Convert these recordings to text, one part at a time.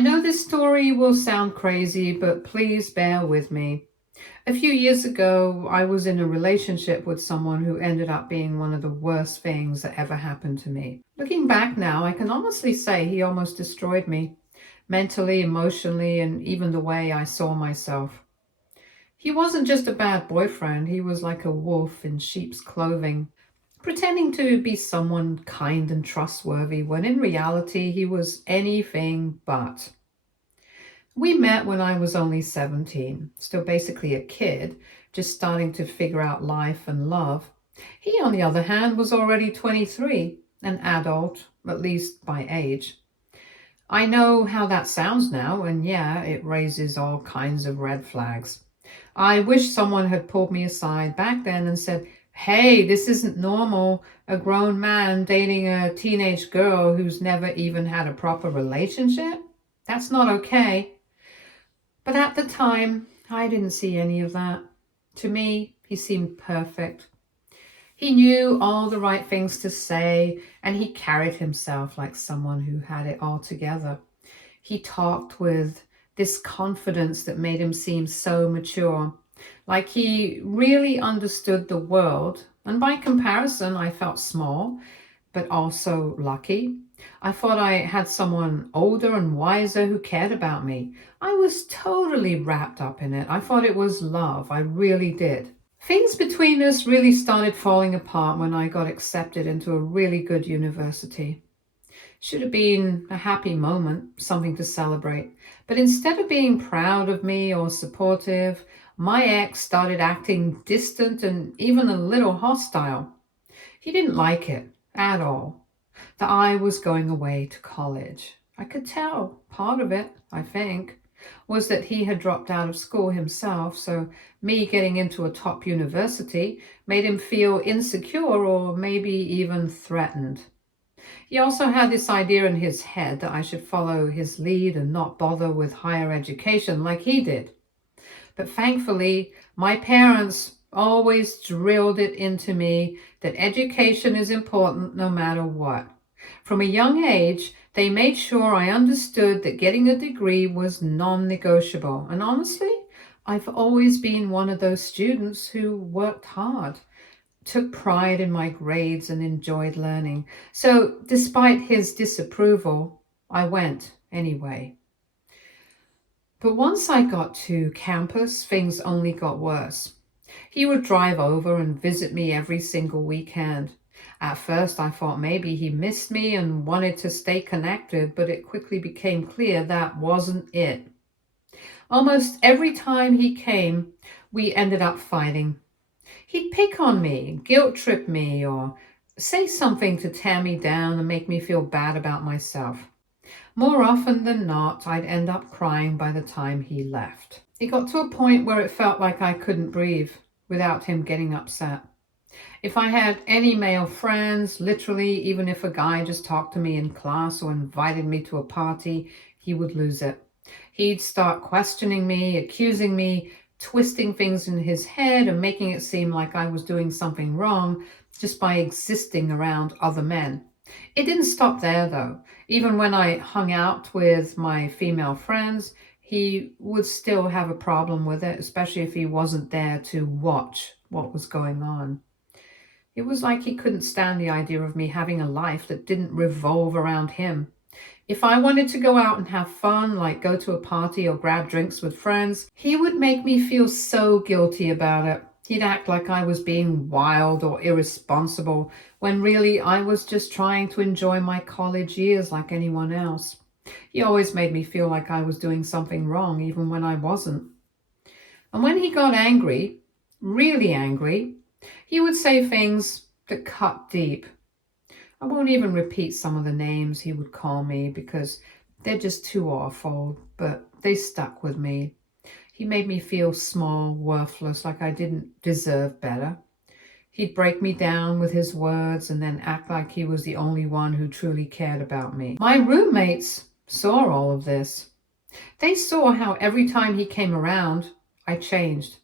I know this story will sound crazy, but please bear with me. A few years ago, I was in a relationship with someone who ended up being one of the worst things that ever happened to me. Looking back now, I can honestly say he almost destroyed me, mentally, emotionally, and even the way I saw myself. He wasn't just a bad boyfriend, he was like a wolf in sheep's clothing, pretending to be someone kind and trustworthy when in reality he was anything but. We met when I was only 17, still basically a kid, just starting to figure out life and love. He, on the other hand, was already 23, an adult, at least by age. I know how that sounds now, and yeah, it raises all kinds of red flags. I wish someone had pulled me aside back then and said, "Hey, this isn't normal. A grown man dating a teenage girl who's never even had a proper relationship? That's not okay." But at the time, I didn't see any of that. To me, he seemed perfect. He knew all the right things to say, and he carried himself like someone who had it all together. He talked with this confidence that made him seem so mature, like he really understood the world. And by comparison, I felt small, but also lucky. I thought I had someone older and wiser who cared about me. I was totally wrapped up in it. I thought it was love. I really did. Things between us really started falling apart when I got accepted into a really good university. Should have been a happy moment, something to celebrate. But instead of being proud of me or supportive, my ex started acting distant and even a little hostile. He didn't like it at all that I was going away to college. I could tell part of it, I think, was that he had dropped out of school himself, so me getting into a top university made him feel insecure or maybe even threatened. He also had this idea in his head that I should follow his lead and not bother with higher education like he did. But thankfully, my parents always drilled it into me that education is important no matter what. From a young age, they made sure I understood that getting a degree was non-negotiable. And honestly, I've always been one of those students who worked hard, took pride in my grades, and enjoyed learning. So despite his disapproval, I went anyway. But once I got to campus, things only got worse. He would drive over and visit me every single weekend. At first, I thought maybe he missed me and wanted to stay connected, but it quickly became clear that wasn't it. Almost every time he came, we ended up fighting. He'd pick on me, guilt trip me, or say something to tear me down and make me feel bad about myself. More often than not, I'd end up crying by the time he left. It got to a point where it felt like I couldn't breathe without him getting upset. If I had any male friends, literally, even if a guy just talked to me in class or invited me to a party, he would lose it. He'd start questioning me, accusing me, twisting things in his head and making it seem like I was doing something wrong just by existing around other men. It didn't stop there though. Even when I hung out with my female friends, he would still have a problem with it, especially if he wasn't there to watch what was going on. It was like he couldn't stand the idea of me having a life that didn't revolve around him. If I wanted to go out and have fun, like go to a party or grab drinks with friends, he would make me feel so guilty about it. He'd act like I was being wild or irresponsible, when really I was just trying to enjoy my college years like anyone else. He always made me feel like I was doing something wrong, even when I wasn't. And when he got angry, really angry, he would say things that cut deep. I won't even repeat some of the names he would call me because they're just too awful, but they stuck with me. He made me feel small, worthless, like I didn't deserve better. He'd break me down with his words and then act like he was the only one who truly cared about me. My roommates saw all of this. They saw how every time he came around, I changed.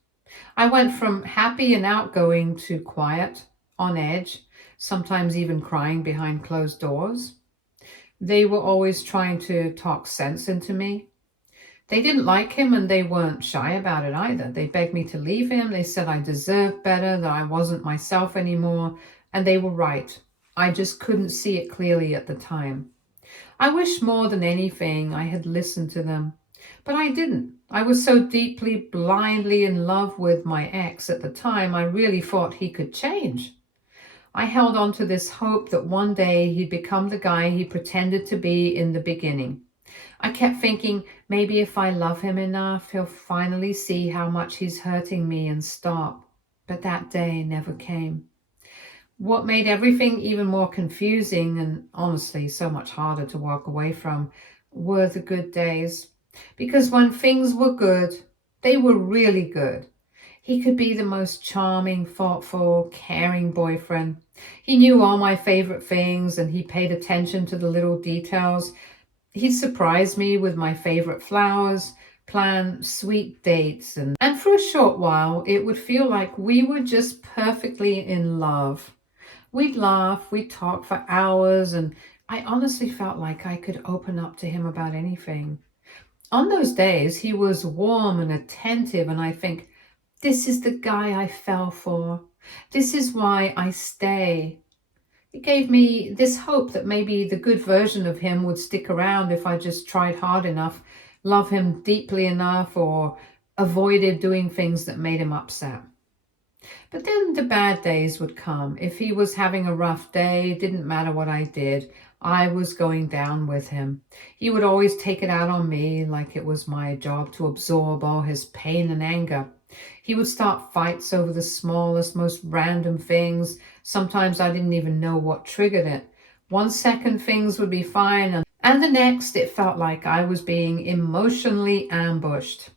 I went from happy and outgoing to quiet, on edge, sometimes even crying behind closed doors. They were always trying to talk sense into me. They didn't like him and they weren't shy about it either. They begged me to leave him. They said I deserved better, that I wasn't myself anymore, and they were right. I just couldn't see it clearly at the time. I wish more than anything I had listened to them, but I didn't. I was so deeply, blindly in love with my ex at the time, I really thought he could change. I held on to this hope that one day he'd become the guy he pretended to be in the beginning. I kept thinking, maybe if I love him enough, he'll finally see how much he's hurting me and stop. But that day never came. What made everything even more confusing and honestly so much harder to walk away from were the good days. Because when things were good, they were really good. He could be the most charming, thoughtful, caring boyfriend. He knew all my favorite things and he paid attention to the little details. He'd surprise me with my favorite flowers, plan sweet dates, and for a short while, it would feel like we were just perfectly in love. We'd laugh, we'd talk for hours, and I honestly felt like I could open up to him about anything. On those days, he was warm and attentive, and I think, this is the guy I fell for. This is why I stay. It gave me this hope that maybe the good version of him would stick around if I just tried hard enough, love him deeply enough, or avoided doing things that made him upset. But then the bad days would come. If he was having a rough day, it didn't matter what I did. I was going down with him. He would always take it out on me like it was my job to absorb all his pain and anger. He would start fights over the smallest, most random things. Sometimes I didn't even know what triggered it. 1 second things would be fine, and the next it felt like I was being emotionally ambushed.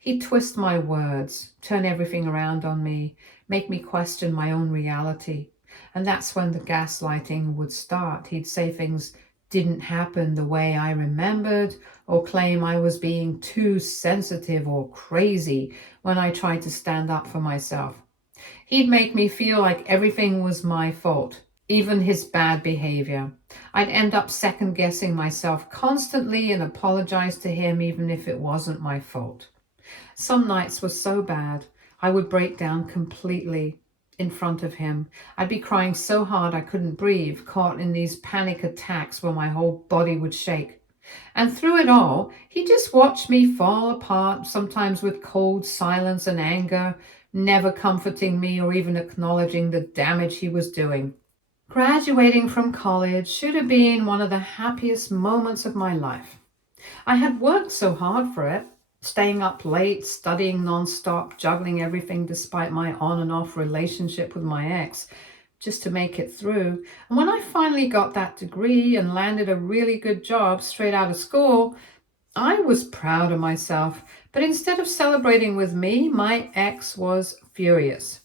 He'd twist my words, turn everything around on me, make me question my own reality. And that's when the gaslighting would start. He'd say things didn't happen the way I remembered, or claim I was being too sensitive or crazy when I tried to stand up for myself. He'd make me feel like everything was my fault, even his bad behavior. I'd end up second-guessing myself constantly and apologize to him even if it wasn't my fault. Some nights were so bad, I would break down completely in front of him. I'd be crying so hard I couldn't breathe, caught in these panic attacks where my whole body would shake. And through it all, he just watched me fall apart, sometimes with cold silence and anger, never comforting me or even acknowledging the damage he was doing. Graduating from college should have been one of the happiest moments of my life. I had worked so hard for it, staying up late, studying nonstop, juggling everything despite my on and off relationship with my ex, just to make it through. And when I finally got that degree and landed a really good job straight out of school, I was proud of myself. But instead of celebrating with me, my ex was furious.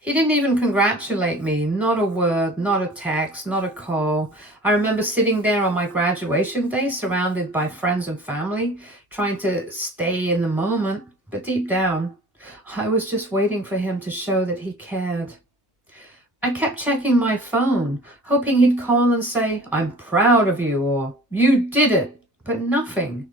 He didn't even congratulate me, not a word, not a text, not a call. I remember sitting there on my graduation day, surrounded by friends and family, trying to stay in the moment, but deep down, I was just waiting for him to show that he cared. I kept checking my phone, hoping he'd call and say, "I'm proud of you," or "You did it," but nothing.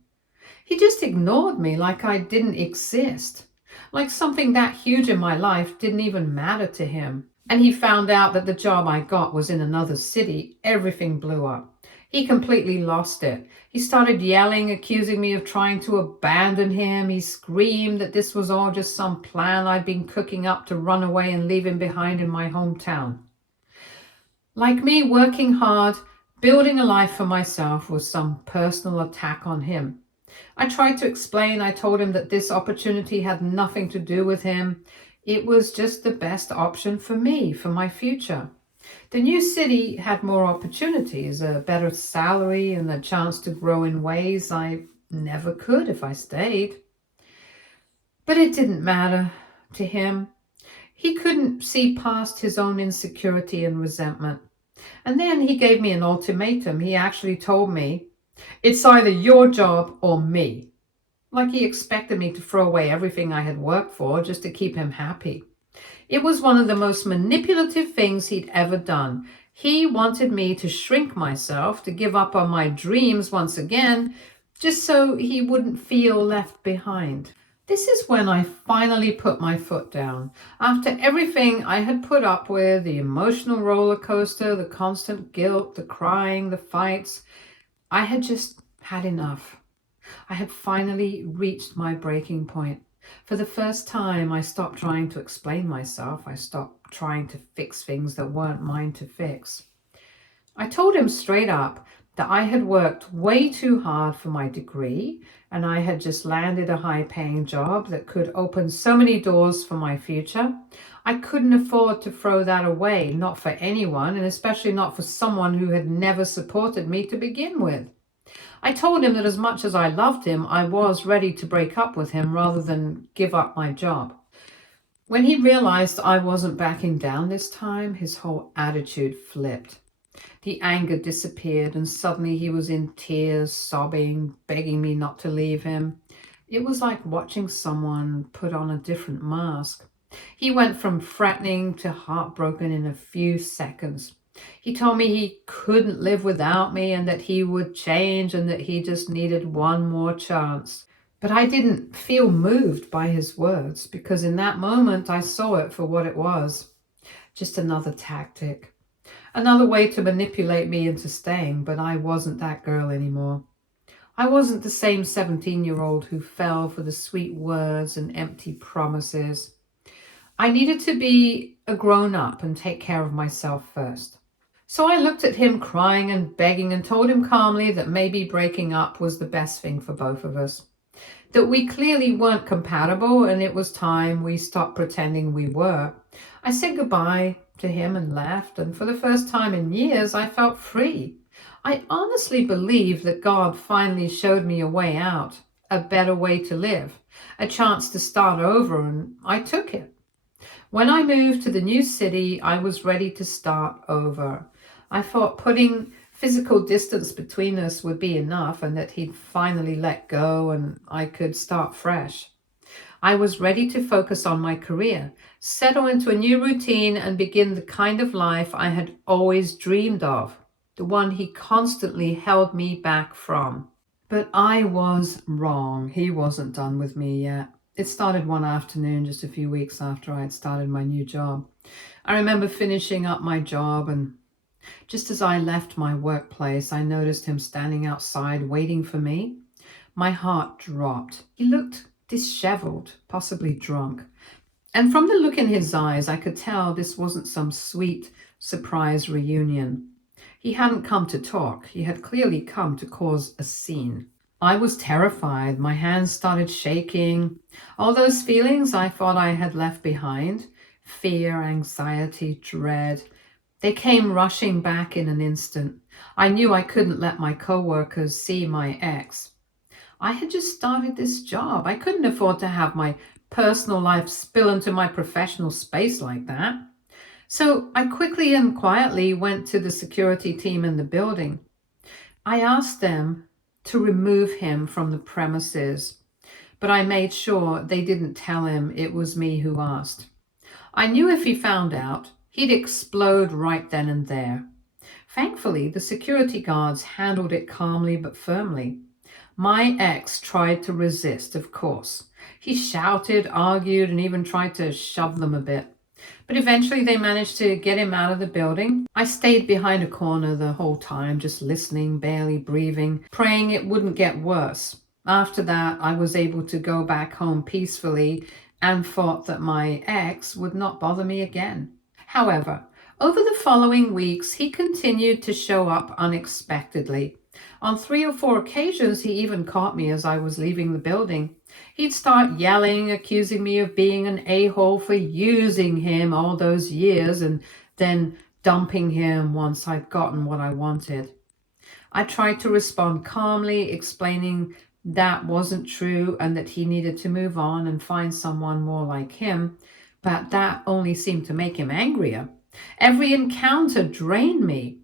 He just ignored me like I didn't exist. Like something that huge in my life didn't even matter to him. And he found out that the job I got was in another city. Everything blew up. He completely lost it. He started yelling, accusing me of trying to abandon him. He screamed that this was all just some plan I'd been cooking up to run away and leave him behind in my hometown. Like me working hard, building a life for myself was some personal attack on him. I tried to explain. I told him that this opportunity had nothing to do with him. It was just the best option for me, for my future. The new city had more opportunities, a better salary, and a chance to grow in ways I never could if I stayed. But it didn't matter to him. He couldn't see past his own insecurity and resentment. And then he gave me an ultimatum. He actually told me, "It's either your job or me." Like he expected me to throw away everything I had worked for just to keep him happy. It was one of the most manipulative things he'd ever done. He wanted me to shrink myself, to give up on my dreams once again, just so he wouldn't feel left behind. This is when I finally put my foot down. After everything I had put up with, the emotional roller coaster, the constant guilt, the crying, the fights, I had just had enough. I had finally reached my breaking point. For the first time, I stopped trying to explain myself. I stopped trying to fix things that weren't mine to fix. I told him straight up that I had worked way too hard for my degree and I had just landed a high-paying job that could open so many doors for my future. I couldn't afford to throw that away, not for anyone, and especially not for someone who had never supported me to begin with. I told him that as much as I loved him, I was ready to break up with him rather than give up my job. When he realized I wasn't backing down this time, his whole attitude flipped. The anger disappeared and suddenly he was in tears, sobbing, begging me not to leave him. It was like watching someone put on a different mask. He went from threatening to heartbroken in a few seconds. He told me he couldn't live without me and that he would change and that he just needed one more chance. But I didn't feel moved by his words because in that moment I saw it for what it was. Just another tactic. Another way to manipulate me into staying, but I wasn't that girl anymore. I wasn't the same 17-year-old who fell for the sweet words and empty promises. I needed to be a grown-up and take care of myself first. So I looked at him crying and begging and told him calmly that maybe breaking up was the best thing for both of us. That we clearly weren't compatible and it was time we stopped pretending we were. I said goodbye to him and left, and for the first time in years I felt free. I honestly believe that God finally showed me a way out, a better way to live, a chance to start over, and I took it. When I moved to the new city, I was ready to start over. I thought putting physical distance between us would be enough and that he'd finally let go and I could start fresh. I was ready to focus on my career, settle into a new routine and begin the kind of life I had always dreamed of, the one he constantly held me back from. But I was wrong. He wasn't done with me yet. It started one afternoon just a few weeks after I had started my new job. I remember finishing up my job and just as I left my workplace, I noticed him standing outside waiting for me. My heart dropped. He looked disheveled, possibly drunk. And from the look in his eyes, I could tell this wasn't some sweet surprise reunion. He hadn't come to talk. He had clearly come to cause a scene. I was terrified. My hands started shaking. All those feelings I thought I had left behind, fear, anxiety, dread, they came rushing back in an instant. I knew I couldn't let my coworkers see my ex. I had just started this job. I couldn't afford to have my personal life spill into my professional space like that. So I quickly and quietly went to the security team in the building. I asked them to remove him from the premises, but I made sure they didn't tell him it was me who asked. I knew if he found out, he'd explode right then and there. Thankfully, the security guards handled it calmly but firmly. My ex tried to resist, of course. He shouted, argued, and even tried to shove them a bit. But eventually they managed to get him out of the building. I stayed behind a corner the whole time, just listening, barely breathing, praying it wouldn't get worse. After that, I was able to go back home peacefully and thought that my ex would not bother me again. However, over the following weeks, he continued to show up unexpectedly. On 3 or 4 occasions, he even caught me as I was leaving the building. He'd start yelling, accusing me of being an a-hole for using him all those years and then dumping him once I'd gotten what I wanted. I tried to respond calmly, explaining that wasn't true and that he needed to move on and find someone more like him, but that only seemed to make him angrier. Every encounter drained me.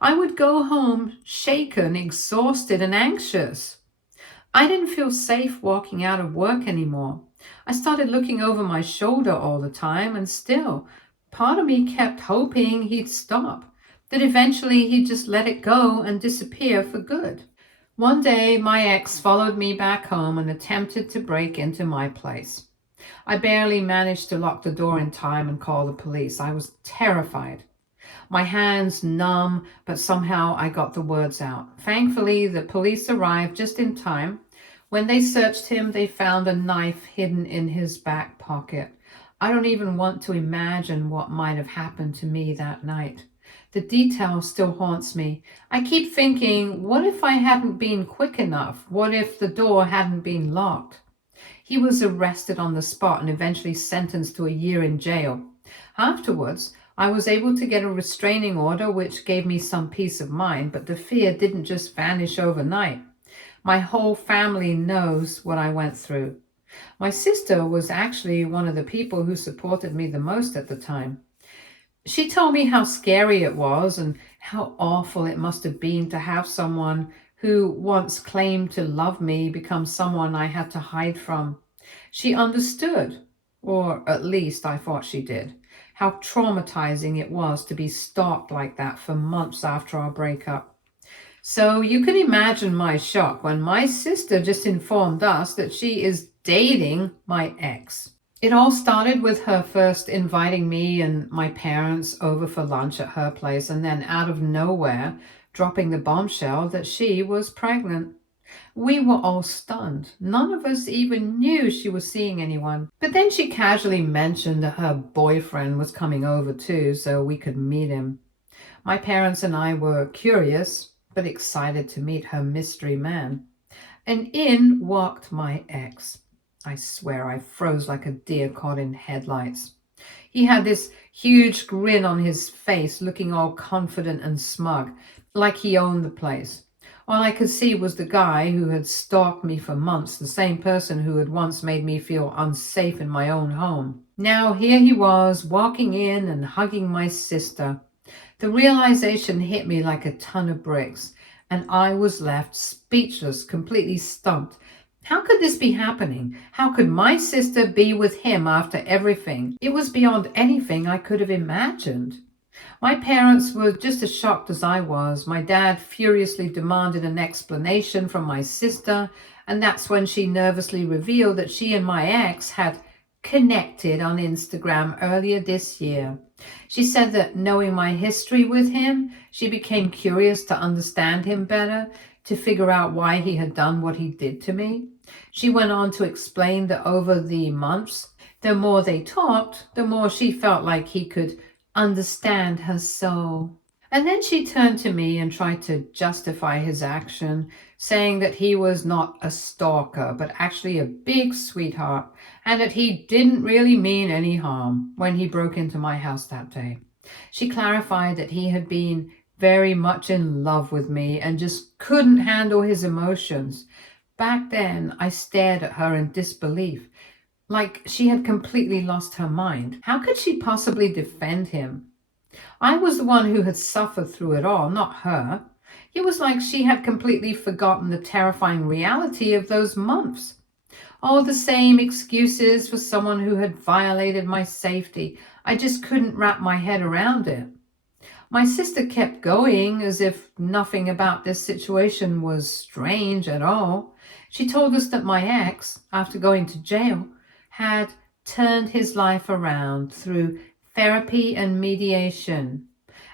I would go home shaken, exhausted, and anxious. I didn't feel safe walking out of work anymore. I started looking over my shoulder all the time, and still, part of me kept hoping he'd stop, that eventually he just let it go and disappear for good. One day, my ex followed me back home and attempted to break into my place. I barely managed to lock the door in time and call the police. I was terrified. My hands numb, but somehow I got the words out. Thankfully, the police arrived just in time. When they searched him, they found a knife hidden in his back pocket. I don't even want to imagine what might have happened to me that night. The detail still haunts me. I keep thinking, what if I hadn't been quick enough? What if the door hadn't been locked? He was arrested on the spot and eventually sentenced to a year in jail. Afterwards, I was able to get a restraining order, which gave me some peace of mind, but the fear didn't just vanish overnight. My whole family knows what I went through. My sister was actually one of the people who supported me the most at the time. She told me how scary it was and how awful it must have been to have someone who once claimed to love me become someone I had to hide from. She understood, or at least I thought she did, how traumatizing it was to be stalked like that for months after our breakup. So you can imagine my shock when my sister just informed us that she is dating my ex. It all started with her first inviting me and my parents over for lunch at her place, and then out of nowhere dropping the bombshell that she was pregnant. We were all stunned. None of us even knew she was seeing anyone. But then she casually mentioned that her boyfriend was coming over too, so we could meet him. My parents and I were curious, but excited to meet her mystery man. And in walked my ex. I swear I froze like a deer caught in headlights. He had this huge grin on his face, looking all confident and smug, like he owned the place. All I could see was the guy who had stalked me for months, the same person who had once made me feel unsafe in my own home. Now here he was, walking in and hugging my sister. The realization hit me like a ton of bricks, and I was left speechless, completely stumped. How could this be happening? How could my sister be with him after everything? It was beyond anything I could have imagined. My parents were just as shocked as I was. My dad furiously demanded an explanation from my sister, and that's when she nervously revealed that she and my ex had connected on Instagram earlier this year. She said that knowing my history with him, she became curious to understand him better, to figure out why he had done what he did to me. She went on to explain that over the months, the more they talked, the more she felt like he could understand her soul. And then she turned to me and tried to justify his action, saying that he was not a stalker, but actually a big sweetheart, and that he didn't really mean any harm when he broke into my house that day. She clarified that he had been very much in love with me and just couldn't handle his emotions. Back then, I stared at her in disbelief, like she had completely lost her mind. How could she possibly defend him? I was the one who had suffered through it all, not her. It was like she had completely forgotten the terrifying reality of those months. All the same excuses for someone who had violated my safety. I just couldn't wrap my head around it. My sister kept going as if nothing about this situation was strange at all. She told us that my ex, after going to jail, had turned his life around through therapy and mediation.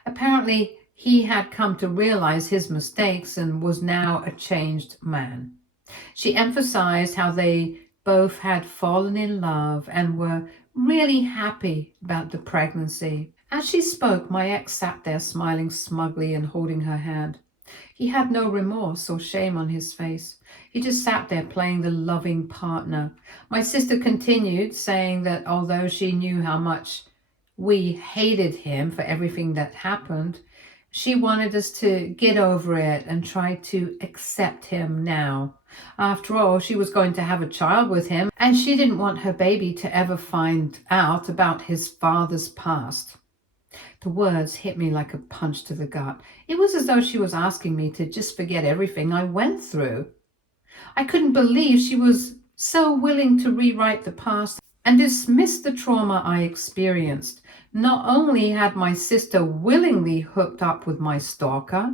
Apparently, he had come to realize his mistakes and was now a changed man. She emphasized how they both had fallen in love and were really happy about the pregnancy. As she spoke, my ex sat there smiling smugly and holding her hand. He had no remorse or shame on his face. He just sat there playing the loving partner. My sister continued, saying that although she knew how much we hated him for everything that happened, she wanted us to get over it and try to accept him now. After all, she was going to have a child with him, and she didn't want her baby to ever find out about his father's past. The words hit me like a punch to the gut. It was as though she was asking me to just forget everything I went through. I couldn't believe she was so willing to rewrite the past and dismissed the trauma I experienced. Not only had my sister willingly hooked up with my stalker,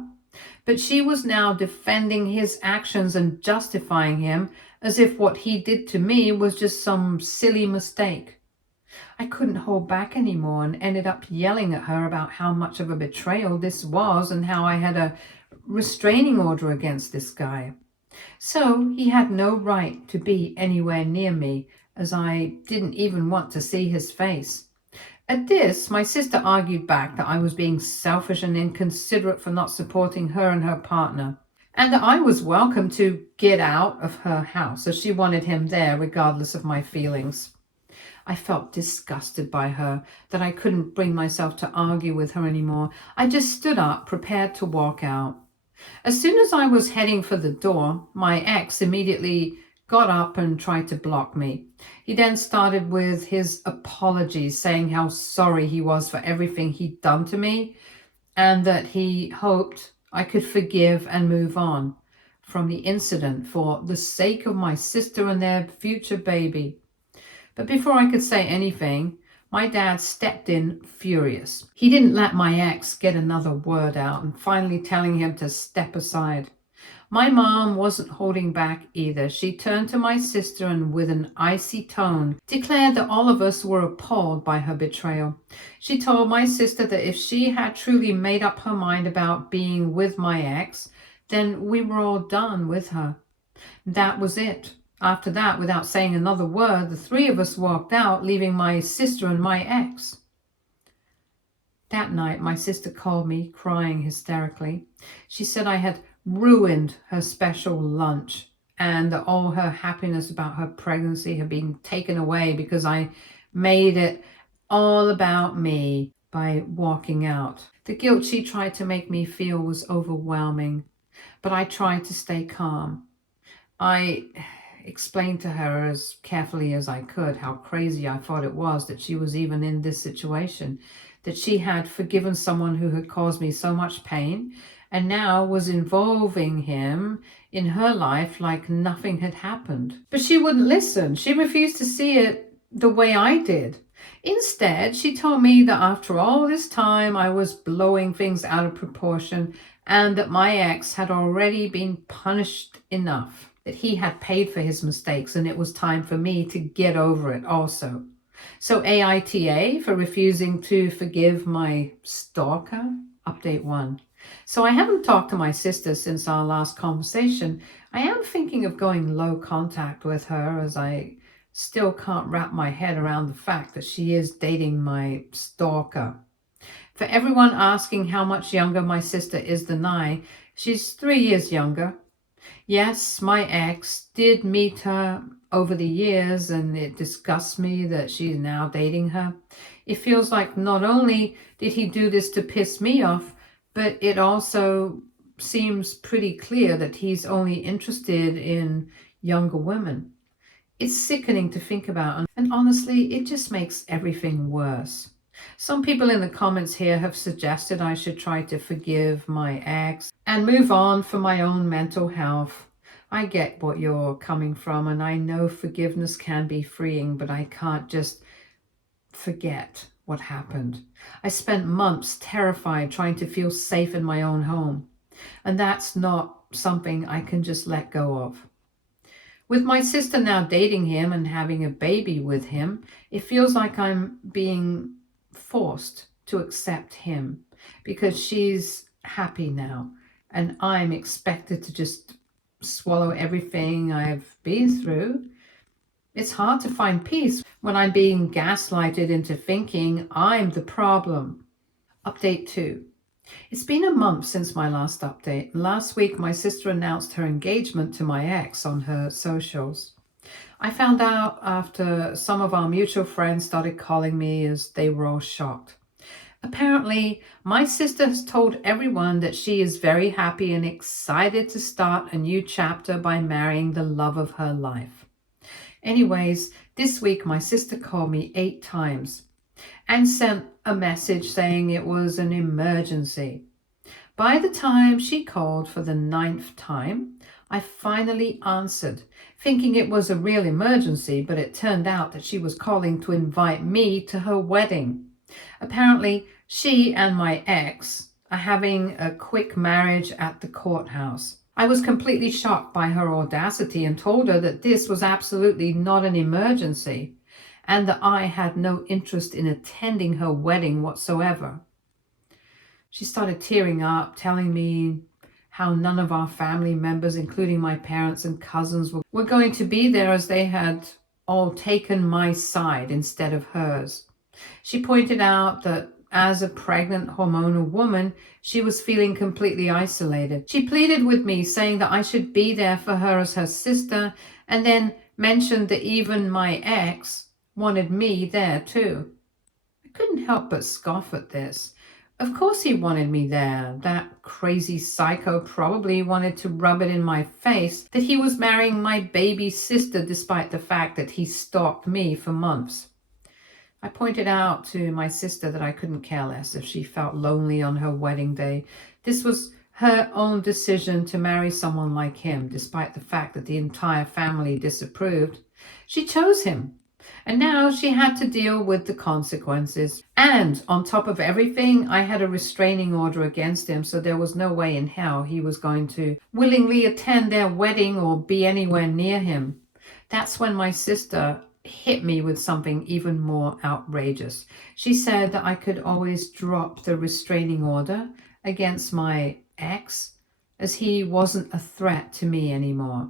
but she was now defending his actions and justifying him as if what he did to me was just some silly mistake. I couldn't hold back anymore and ended up yelling at her about how much of a betrayal this was and how I had a restraining order against this guy. So he had no right to be anywhere near me, as I didn't even want to see his face. At this, my sister argued back that I was being selfish and inconsiderate for not supporting her and her partner, and that I was welcome to get out of her house as she wanted him there regardless of my feelings. I felt disgusted by her, that I couldn't bring myself to argue with her anymore. I just stood up, prepared to walk out. As soon as I was heading for the door, my ex immediately got up and tried to block me. He then started with his apologies, saying how sorry he was for everything he'd done to me and that he hoped I could forgive and move on from the incident for the sake of my sister and their future baby. But before I could say anything, my dad stepped in furious. He didn't let my ex get another word out and finally telling him to step aside. My mom wasn't holding back either. She turned to my sister and with an icy tone declared that all of us were appalled by her betrayal. She told my sister that if she had truly made up her mind about being with my ex, then we were all done with her. That was it. After that, without saying another word, the three of us walked out, leaving my sister and my ex. That night, my sister called me, crying hysterically. She said I had ruined her special lunch and that all her happiness about her pregnancy had been taken away because I made it all about me by walking out. The guilt she tried to make me feel was overwhelming, but I tried to stay calm. I explained to her as carefully as I could how crazy I thought it was that she was even in this situation, that she had forgiven someone who had caused me so much pain and now was involving him in her life like nothing had happened. But she wouldn't listen. She refused to see it the way I did. Instead, she told me that after all this time I was blowing things out of proportion and that my ex had already been punished enough, that he had paid for his mistakes and it was time for me to get over it also. So AITA for refusing to forgive my stalker? Update 1. So I haven't talked to my sister since our last conversation. I am thinking of going low contact with her as I still can't wrap my head around the fact that she is dating my stalker. For everyone asking how much younger my sister is than I, she's 3 years younger. Yes, my ex did meet her over the years and it disgusts me that she's now dating her. It feels like not only did he do this to piss me off, but it also seems pretty clear that he's only interested in younger women. It's sickening to think about, and honestly, it just makes everything worse. Some people in the comments here have suggested I should try to forgive my ex and move on for my own mental health. I get what you're coming from, and I know forgiveness can be freeing, but I can't just forget what happened. I spent months terrified trying to feel safe in my own home, and that's not something I can just let go of. With my sister now dating him and having a baby with him, it feels like I'm being forced to accept him because she's happy now and I'm expected to just swallow everything I've been through. It's hard to find peace when I'm being gaslighted into thinking I'm the problem. Update 2. It's been a month since my last update. Last week, my sister announced her engagement to my ex on her socials. I found out after some of our mutual friends started calling me as they were all shocked. Apparently, my sister has told everyone that she is very happy and excited to start a new chapter by marrying the love of her life. Anyways, this week my sister called me 8 times and sent a message saying it was an emergency. By the time she called for the 9th time, I finally answered, thinking it was a real emergency, but it turned out that she was calling to invite me to her wedding. Apparently, she and my ex are having a quick marriage at the courthouse. I was completely shocked by her audacity and told her that this was absolutely not an emergency and that I had no interest in attending her wedding whatsoever. She started tearing up, telling me how none of our family members, including my parents and cousins, were going to be there as they had all taken my side instead of hers. She pointed out that as a pregnant hormonal woman, she was feeling completely isolated. She pleaded with me, saying that I should be there for her as her sister, and then mentioned that even my ex wanted me there too. I couldn't help but scoff at this. Of course he wanted me there. That crazy psycho probably wanted to rub it in my face that he was marrying my baby sister despite the fact that he stalked me for months. I pointed out to my sister that I couldn't care less if she felt lonely on her wedding day. This was her own decision to marry someone like him, despite the fact that the entire family disapproved. She chose him, and now she had to deal with the consequences. And on top of everything, I had a restraining order against him, so there was no way in hell he was going to willingly attend their wedding or be anywhere near him. That's when my sister hit me with something even more outrageous. She said that I could always drop the restraining order against my ex as he wasn't a threat to me anymore.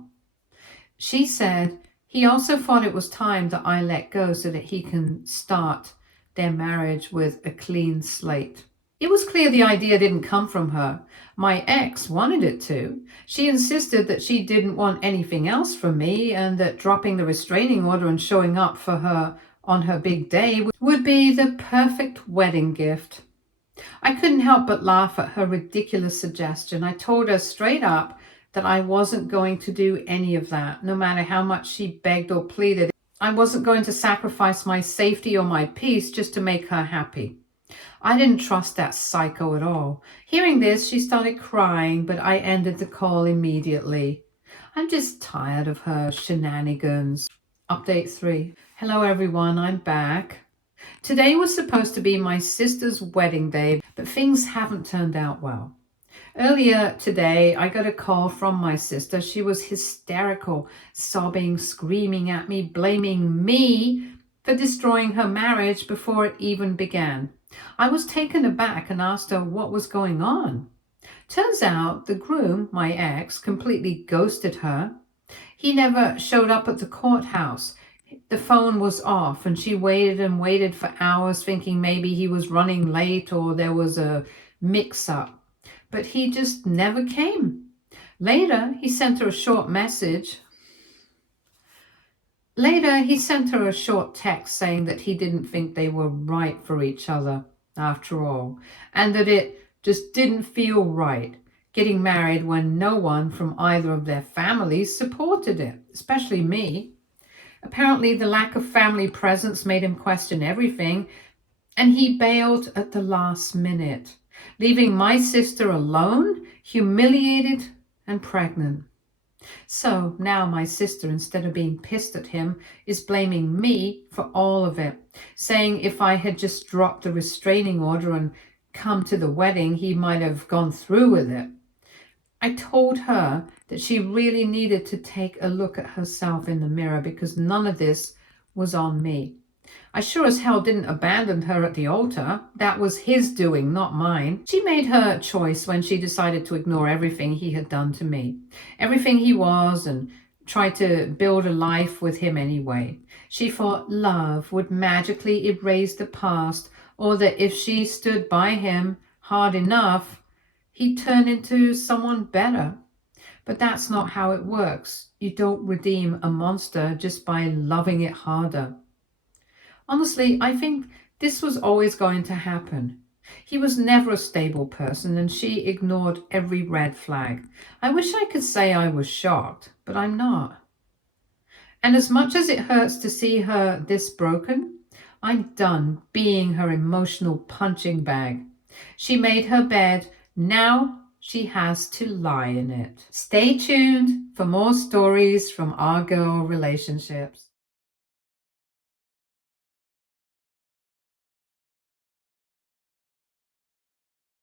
She said he also thought it was time that I let go so that he can start their marriage with a clean slate. It was clear the idea didn't come from her. My ex wanted it to. She insisted that she didn't want anything else from me and that dropping the restraining order and showing up for her on her big day would be the perfect wedding gift. I couldn't help but laugh at her ridiculous suggestion. I told her straight up that I wasn't going to do any of that, no matter how much she begged or pleaded. I wasn't going to sacrifice my safety or my peace just to make her happy. I didn't trust that psycho at all. Hearing this, she started crying, but I ended the call immediately. I'm just tired of her shenanigans. Update 3. Hello everyone, I'm back. Today was supposed to be my sister's wedding day, but things haven't turned out well. Earlier today, I got a call from my sister. She was hysterical, sobbing, screaming at me, blaming me for destroying her marriage before it even began. I was taken aback and asked her what was going on. Turns out the groom, my ex, completely ghosted her. He never showed up at the courthouse. The phone was off and she waited and waited for hours thinking maybe he was running late or there was a mix-up. But he just never came. Later, he sent her a short text saying that he didn't think they were right for each other after all, and that it just didn't feel right getting married when no one from either of their families supported it, especially me. Apparently, the lack of family presence made him question everything, and he bailed at the last minute, leaving my sister alone, humiliated and pregnant. So now my sister, instead of being pissed at him, is blaming me for all of it, saying if I had just dropped the restraining order and come to the wedding, he might have gone through with it. I told her that she really needed to take a look at herself in the mirror because none of this was on me. I sure as hell didn't abandon her at the altar. That was his doing, not mine. She made her choice when she decided to ignore everything he had done to me, everything he was, and tried to build a life with him anyway. She thought love would magically erase the past, or that if she stood by him hard enough, he'd turn into someone better. But that's not how it works. You don't redeem a monster just by loving it harder. Honestly, I think this was always going to happen. He was never a stable person and she ignored every red flag. I wish I could say I was shocked, but I'm not. And as much as it hurts to see her this broken, I'm done being her emotional punching bag. She made her bed. Now she has to lie in it. Stay tuned for more stories from our girl relationships.